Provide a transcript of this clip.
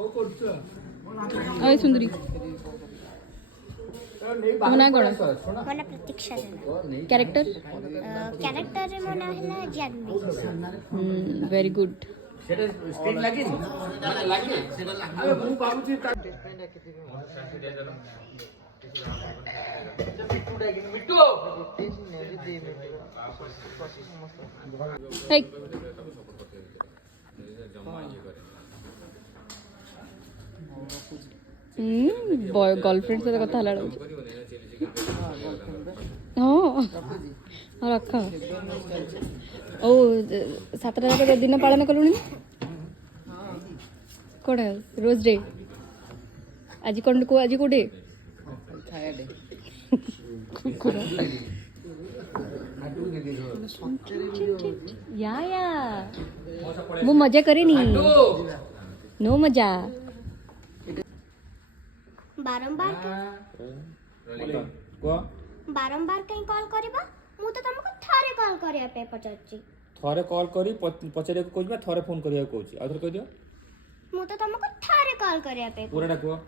अय सुंदरी मना कौन मोना प्रतीक्षा जेना कैरेक्टर कैरेक्टर रे मोना हला जानवी वेरी गुड সেটা স্ক্রিন লাগে মানে লাগে সেটা লাগে আমি ମୁଁ ଭାବୁଛି ତା মিটু hey बॉय गर्लफ्रेंड से कथा हला हाँ रख ओ सातटा जाक दिन पालन कलुनी कौन रोज डे आज कौन को आज कोडे या वो मजा करे नहीं नो मजा बारंबार बारंबार कहीं कॉल करबा मु तो तुमको थारे कॉल करिया पे पचाची थरे कॉल करी पचारे को कहबा थरे फोन करिया कहूची आ थरे कह दियो मु तो तुमको थारे कॉल करिया पे पूरा डाको